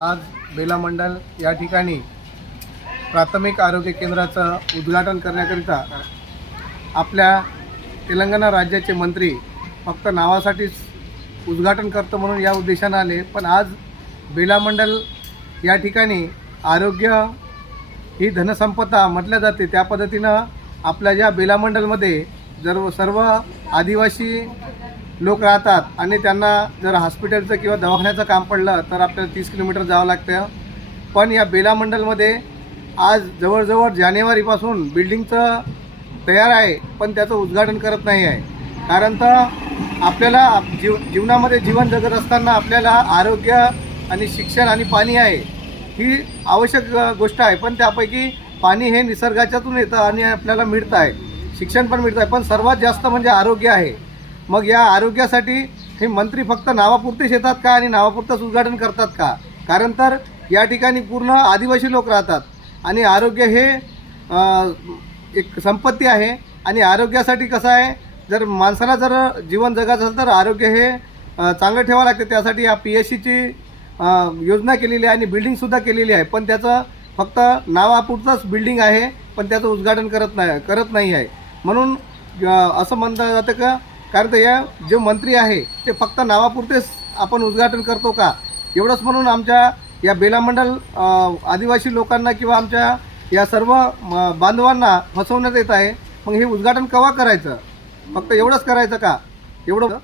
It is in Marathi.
आज बेला मंडल या ठिकाणी प्राथमिक आरोग्य केंद्राचं उद्घाटन करण्याकरिता आपल्या तेलंगणा राज्याचे मंत्री फक्त नावासाठीच उद्घाटन करतो म्हणून या उद्देशाने आले, पण आज बेला मंडल या ठिकाणी आरोग्य ही धनसंपदा म्हटल्या जाते त्या पद्धतीनं आपल्या या बेला मंडलमध्ये जर सर्व आदिवासी लोक राहतात आणि त्यांना जर हॉस्पिटलचं किंवा दवाखान्याचं काम पडलं तर आपल्याला 30 किलोमीटर जावं लागतं। पण या बेला मंडलमध्ये आज जवळजवळ जानेवारीपासून बिल्डिंगचं तयार आहे, पण त्याचं उद्घाटन करत नाही आहे। कारण तर आपल्याला जीवनामध्ये जीवन जगत असताना आपल्याला आरोग्य आणि शिक्षण आणि पाणी आहे ही आवश्यक गोष्ट आहे, पण त्यापैकी पाणी हे निसर्गाच्यातून येतं आणि आपल्याला मिळतं आहे, शिक्षण पण मिळतं आहे, पण सर्वात जास्त म्हणजे आरोग्य आहे। मग या आरोग्यासाठी हे मंत्री फक्त नावापुरतेच येतात का आणि नावापुरतंच उद्घाटन करतात का? कारण तर या ठिकाणी पूर्ण आदिवासी लोक राहतात आणि आरोग्य हे एक संपत्ती आहे आणि आरोग्यासाठी कसं आहे, जर माणसाला जर जीवन जगायचं असेल तर आरोग्य हे चांगलं ठेवावं लागते। त्यासाठी या PSCची योजना केलेली आहे आणि बिल्डिंगसुद्धा केलेली आहे, पण त्याचं फक्त नावापुरतंच बिल्डिंग आहे, पण त्याचं उद्घाटन करत नाही आहे। म्हणून असं म्हणलं जातं का कारण तर या जे मंत्री आहे ते फक्त नावापुरतेच आपण उद्घाटन करतो का, एवढंच म्हणून आमच्या या बेला मंडल आदिवासी लोकांना किंवा आमच्या या सर्व बांधवांना फसवण्यात येत आहे। मग हे उद्घाटन केव्हा करायचं, फक्त एवढंच करायचं का? एवढं